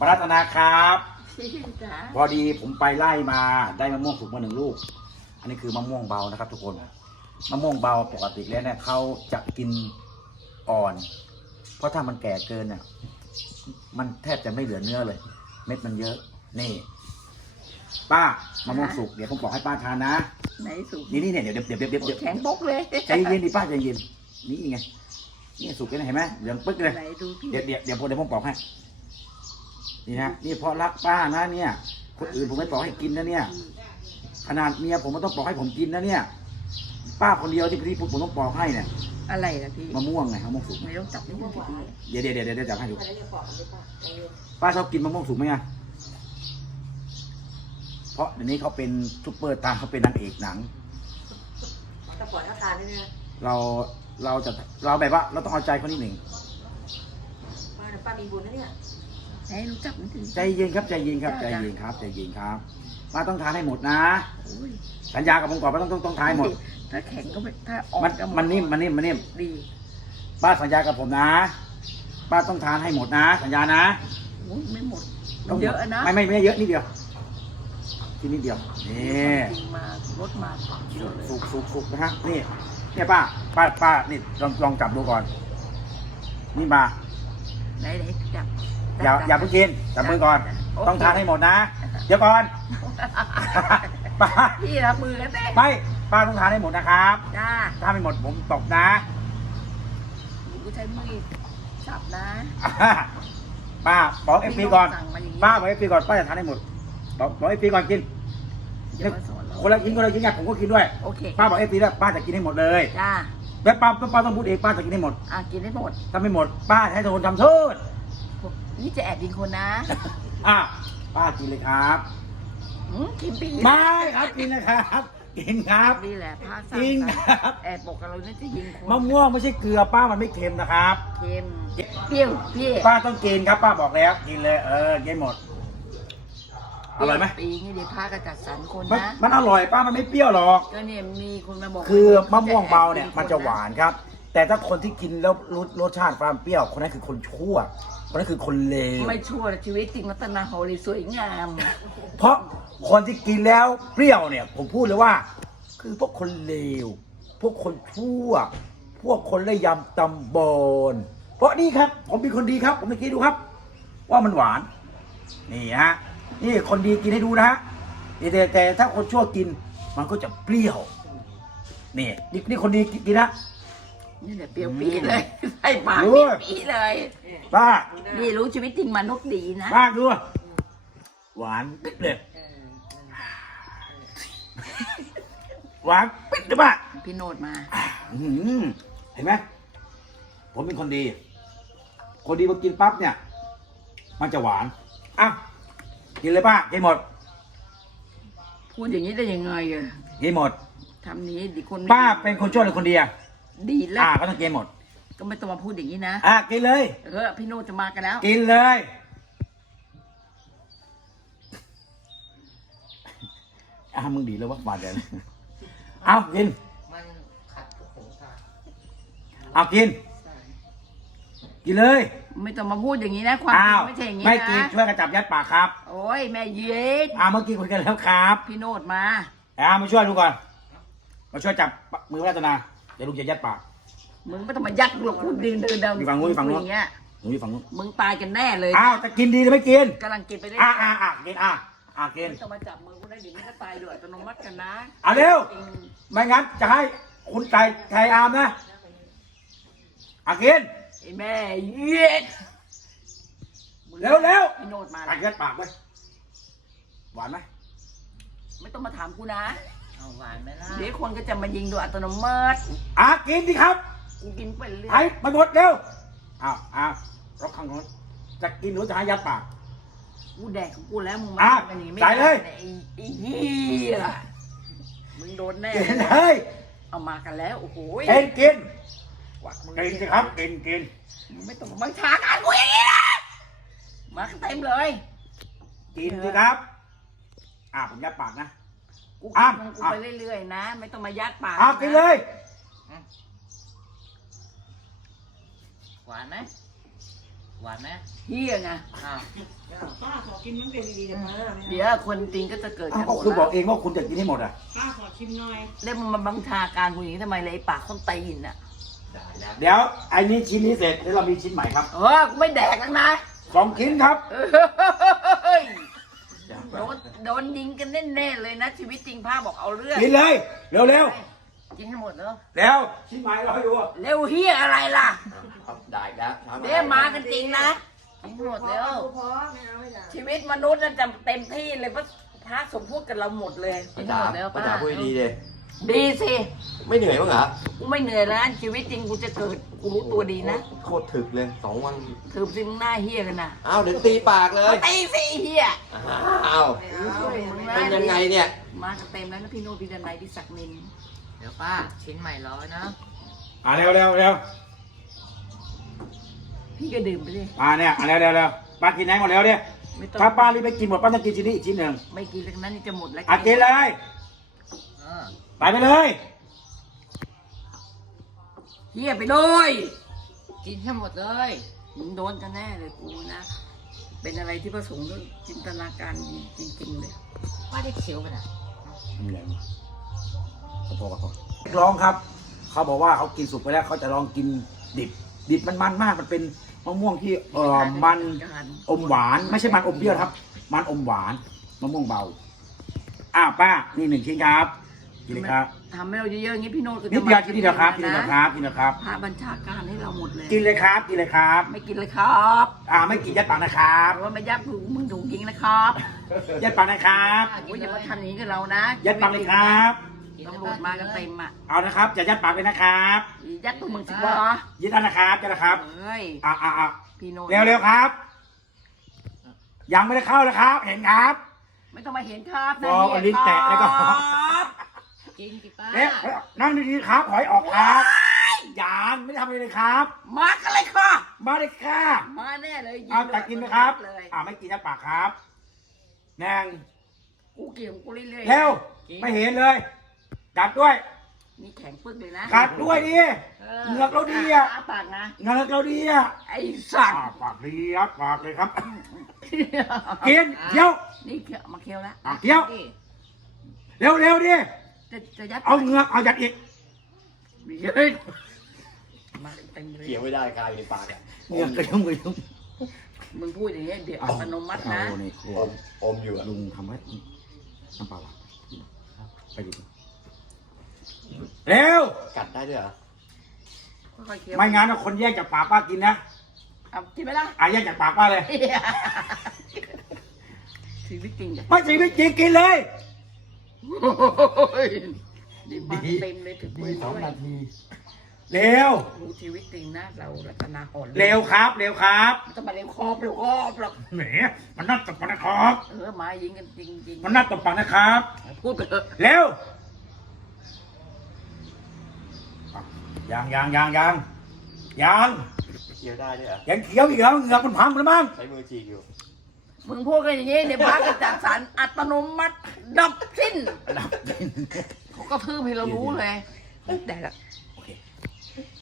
ปรัตนาครับ จ้าพอดีผมไปไล่มาได้มะม่วงสุกมาหนึ่งลูก อันนี้คือมะม่วงเบานะครับ ทุกคนมะม่วงเบาปกติแล้วเนี่ยเขาจะกินอ่อน เพราะถ้ามันแก่เกินเนี่ยมันแทบจะไม่เหลือเนื้อเลย เม็ดมันเยอะนี่ ป้ามะม่วงสุกเดี๋ยวผมบอกให้ป้าทานนะไหนสูงนี่นี่เนี่ยเดี๋ยวเดี๋ยวเดี๋ยวเดี๋ยวเดี๋ยวแข็งบกเลยใจเย็นดิป้าใจเย็นนี่ไงนี่สุกแล้วเห็นไหมเหลืองปึ๊กเลยไหนดูพี่เดี๋ยวเดี๋ยวเดี๋ยวผมเดี๋ยวผมบอกให้ นี่นะนี่เพราะรักป้านะเนี่ย คนอื่นผมไม่บอกให้กินนะเนี่ย ขนาดเมียผมมันต้องบอกให้ผมกินนะเนี่ย ป้าคนเดียวที่ที่ผมต้องบอกให้เนี่ยอะไรล่ะพี่มะม่วงไงมะม่วงสุกไม่ต้องจับไม่ต้องจับเลยเดี๋ยวเดี๋ยวเดี๋ยวเดี๋ยวจับให้ดูป้าชอบกินมะม่วงสุกไหมอะเพราะเดี๋ยวนี้เขาเป็นซุปเปอร์ตาร์เขาเป็นนางเอกหนังแต่ปล่อยอาการนี่นะเราเราจะเราแบบว่าเราต้องเอาใจเขานิดหนึ่งป้าป้ามีบุญนะเนี่ย ไหนรู้จับมันถึงใจเย็นครับใจเย็นครับใจเย็นครับใจเย็นครับป้าต้องทานให้หมดนะ โอ้ยสัญญากับผมก่อนว่าต้องต้องต้องทานให้หมด ถ้าแข็งก็ไม่ถ้าอ่อมันนก็หดมันนิ่มมันนิ่มมันนิ่มดีป้าสัญญากับผมนะ ป้าต้องทานให้หมดนะ สัญญานะโอ้ยไม่หมดต้องหมดเยอะนะไม่ไม่ไม่เยอะนิดเดียวทีนิดเดียวนี่จริงมาลดมาเยอะเลยสุกสุกสุกนะฮะนี่เนี่ยป้าป้าป้านี่ลองลองจับดูก่อน นี่มาไหนไหนจับ อย่าจับอย่าเพิ่งกินจับมือก่อนโเคต้องทานให้หมดนะ เดี๋ยวก่อนป้าพี่รับมือกันเต้ไม่ป้าต้องทานให้หมดนะครับ จ้าถ้าไม่หมดผมตบนะหนูก็ใช้มือจับนะป้าบอกเอฟซีก่อนสั่งมาอย่างนี้ป้าบอกเอฟซีก่อนป้าจะทานให้หมดบอกบอกเอฟซีก่อนกินอย่ามาสอนเราคนละกินคนละกินกันผมก็กินด้วยโอเคป้าบอกเอฟซีแล้วป้าจะกินให้หมดเลยจ้าแล้วป้าป้าต้องพูดเองป้าจะกินให้หมดอะกินให้หมดถ้าไม่หมดป้าจะให้โดนทำโทษ นี่จะแอบยิงคนนะอะป้ากินเลยครับหืมกินปีไม่ครับกินนะครับกินครับ นี่แหละพาสร้าจริงงครับ แอบบอกกับเราเนี่ยจะยิงคนมะม่วงไม่ใช่เกลือป้ามันไม่เค็มนะครับ เค็มเปรี้ยวพี่ป้าต้องกินครับ ป้าบอกแล้วกินเลยเออกินหมดอร่อยไหมปีนี้เดี๋ยวพากระจัดสรรคนมันนะมันอร่อยป้ามันไม่เปรี้ยวหรอกก็เนี่ยมีคนมาบอกคือมะม่วงเบาเนี่ยมันจะหวานครับ แต่ถ้าคนที่กินแล้วรสรสชาติความเปรี้ยวคนนั้นคือคนชั่ว คนนั้นคือคนเลวไม่ชั่วชีวิตจริงรัตนาโฮลีสวยงาม เพราะคนที่กินแล้วเปรี้ยวเนี่ย ผมพูดเลยว่า คือพวกคนเลวพวกคนชั่ว พวกคนระยำตำบลเพราะนี่ครับ ผมเป็นคนดีครับ ผมไม่คิดดูครับ ว่ามันหวาน นี่ฮะนี่คนดีกินให้ดูนะฮะนี่แต่แต่ถ้าคนชั่วกินมันก็จะเปรี้ยว นี่นี่นี่คนดีกินนะ นี่แหละเปรี้ยวปีเลยไอ้ปากโอ้เปรี้ยยวปีเลย ป้า นี่รู้ชีวิตจริงมนุษย์ดีนะ ป้าดู หวานปิดเลยหวานปิดเลยป้าพี่โนดมา อื้อหือเห็นไหม ผมเป็นคนดี คนดีพอกินปั๊บเนี่ย มันจะหวาน อะ กินเลยป้ากินหมด พูดอย่างนี้ได้ยังไงอะกินหมด ทำนี้ดิคนไม่ป้าเป็นคนชั่วหรือคนดีอะ ดีแล้ว อ่าก็ต้องกินหมด ก็ไม่ต้องมาพูดอย่างนี้นะ อะกินเลย เออ พี่โนดจะมากันแล้ว กินเลย อะมึงดีแล้ววะบาดเจ็บเอากิน มันขัดกับผงชาเอากิน กินเลย ไม่ต้องมาพูดอย่างนี้นะ ความอ้าจริว งไม่ใช่อย่างนี้ไม่กินนะ ช่วยกระจับยัดปากครับ โอ้ยแม่เย็ดอ่าเมื่อกี้คุยกันแล้วครับ พี่โนดมา อ่ามาช่วยดูก่อน มาช่วยจับมือรัตนา เดี๋ยวลุงจะยัดปาก มึงไม่ต้องมายัดหรอกพูดดึงเดินเดินอยู่ฝั่งนู้นอยู่ฝั่งนู้น อย่างเงี้ยหนูอยู่ฝั่งนู้นมึงตายกันแน่เลยอ้าวจะกินดีหรือไม่กินกำลังกินไปเรื่อยอ่าอ่าอ่ากินอ่าอ่ากิน ไม่ต้องมาจับมือกูได้เดี๋ยวนี้ก็ตายโดยอัตโนมัติกันนะเอาเร็วจริงไม่งั้นจะให้คุณไก่ไทยอามนะอะกิน ไอ้แม่เย็ดเร็วเร็วพี่โนดมาอะยัดปากไปหวานไหมไม่ต้องมาถามกูนะ เอาหวานไหมล่ะเดี๋ยวคนก็จะมายิงโดยอัตโนมัติอะกินดิครับกูกินไปเรื่อไอ้ยไปหมดเร็วอ้าวอ้าวรถข้างนู้นจะกินหรือจะให้ยัดปาก กูแดกของกูแล้วมึงมาอะทำกันอย่างนี้ไม่ใส่เลย ได้ไอ้ไอ้เหี้ยมึงโดนแน่กินเลยเอามากันแล้วโอ้โหกินกินกวักมือกินสิครับกินกินมึงไม่ต้องมาท้ากันกูอย่างนี้นะมากันเต็มเลยกินสิครับอ่าผมยัดปากนะ กูอะกินของกูอะ ไปเรื่อยๆนะ ไม่ต้องมายัดปากอ่ากินเลยหวานไหมหวานไหมเฮียไงอ้าวป้าขอกินมันเป็นดีๆนะป้าเดี๋ยวคนจริงก็จะเกิดอ้ากัวนหก็มดคุณบอกละเองว่าคุณจะกินให้หมดอะ ป้าขอชิมหน่อยแล้วมึงมาบังชาการกูอย่างนี้ทำไมเลยไอ้ปากคนตีนอะได้แล้วเดี๋ยวไอ้นี้ชิ้นนี้เสร็จแล้วเรามีชิ้นใหม่ครับเออกูไม่แดกแล้วนะสองชิ้นครับ เฮ้ย โดนโดนยิงกันแน่ๆเลยนะ ชีวิตจริงภาพบอกเอาเรื่องกินเลยเร็วเร็วกินให้หมดเนาะๆแล้วชิ้นใหม่เราให้ดูเร็วเฮียอะไรล่ะได้แล้วเดี๋ยวมากันจริงนะกินให้หมดเร็วพอไม่เอาไม่ได้ชีวิตมนุษย์น่ะจะเต็มที่เลยเพราะพระสมพูดกับเราหมดเลยกินให้หมดแล้วป้าป้าจ๋าพูดดีๆเลย ดีสิไม่เหนื่อยบ้างเหรอกูไม่เหนื่อยแล้ว ชีวิตจริงกูจะเกิดกูรู้ตัวดีนะโคตรถึกเลยสองวันถือสิมึงหน้าเฮียกันนะอ้าวเดี๋ยวตีปากเลยตีสิไอ้เฮียอ้าวช่วยมึงนะเป็นยังไงเนี่ย มากันเต็มแล้วนะพี่โนตพี่ดนัยพี่ศักดิ์นินเดี๋ยวป้าชิ้นใหม่ร้อยนะ อ่าเร็วเร็วเร็วพี่ก็ดื่มไปดิอ่าเนี่ยอ่าเร็วเร็วเร็วป้ากินไหนหมดแล้วเนี่ยไม่ต้องถ้าป้ารีบไปกินหมดป้าต้องกินชิ้นนี้อีกชิ้นหนึ่งไม่กินแล้วนั้นนี่จะหมดแล้วอะกินเลยเออ ไปไปเลยเฮียไปเลยกินให้หมดเลยมึงโดนกันแน่เลยกูนะ เป็นอะไรที่ประสงค์ด้วยจินตนาการจริงๆเลยป้าได้เขียวไปไหนพอพอพอร้องครับ เขาบอกว่าเขากินสุกไปแล้วเขาจะลองกินดิบ ดิบมันมันมากมันเป็นมะม่วงที่เออมันอมหวาน ไม่ใช่มันอมเปรี้ยวครับ มันอมหวานมะม่วงเบาอ้าวป้านี่หนึ่งชิ้นครับ กินเลยครับทำให้เราเยอะๆอย่างนี้พี่โนตก็จะนิดเดียวกินนิดเดียวครับกินนิดเดียวครับกินนิดเดียวครับพระบัญชาการให้เราหมดเลยกินเลยครับกินเลยครับ ไม่กินเลยครับอ่าไม่กินยัดปากนะครับแต่ว่าไม่ยักมึงมึงถูกยิงนะครับยัดปากนะครับโอ้ยอย่ามาทำอย่างนี้กับเรานะยัดปากเลยครับตำรวจมากันเต็มอะเอานะครับอย่ายัดปากเลยนะครับยัดตัวมึงสิวะยัดเอานะครับยัดนะครับเฮ้ยอ่าอ่าอ่าพี่โนตเร็วเร็วครับ ยังไม่ได้เข้าเลยครับ เห็นครับ ไม่ต้องมาเห็นครับมองเอาลิ้นแตะแล้วก็ ครับกินสิป้า เอ๊ะนั่งดีๆครับถอยออกครับยังไม่ได้ทำอะไรเลยครับ มากันเลยค่ะ มาเลยค่ะมาแน่เลยยิงเอาตักกินไหมครับเลยอ่าไม่กินยัดปากครับแนงกูเกี่ยวกูเรื่อยๆเร็วไม่เห็นเลยกัดด้วยนี่แข็งปึ๊กเลยนะกัดด้วยดิเหงือกเราดีอะาปากนะเงินเราดีอะไอ้สัตว์อ่าปากดีครับปากเลยครับกินเคี้ยวนี่เคี้ยวมาเคี้ยวแล้วอะเคี้ยวเร็วเร็วดิ จะจะยัดเอาเหงือกเอายัดอีกเฮ้ยมาเต็มเลยเขียวไม่ได้กายอยู่ในปากอะเหงือกกระยุ่มกระยุ่มมึงพูดอย่างเงี้ยเดี๋ยวอัตโนมัตินะเอาในครัวอมอมอยู่อะลุงทำไว้น้ำเปล่าอะไปดิเร็วกัดได้ด้วยเหรอค่อยๆเคี้ยวไม่งั้นเอาคนแยกจากปากป้ากินนะเอากินไหมล่ะอะแยกจากปากป้าเลยชีวิตจริงจ้ะ ไม่ชีวิตจริงกินเลย ดีมาเต็มเลยถึงคุยด้วยเร็ว รู้ชีวิตจริงนะเรารัตนาหอนเร็วครับ เร็วครับ จะมาเร็วคอบเร็วคอบหรอกแหม มันน่าตบปากนะครับ เออมายิงกันจริงจริงมันน่าตบปากนะครับ พูดไปเถอะเร็วยังยังยังยังยังเขียวได้ด้วยเหรอยังเขียวอีกแล้วเหงือกมันพังไปแล้วมั้งใช้มือจีกอยู่ มึงพูดกันอย่างนี้เดี๋ยวพระก็จัดสรรอัตโนมัติดับสิ้น เขาก็ทืบให้เรารู้เลยแต่ละ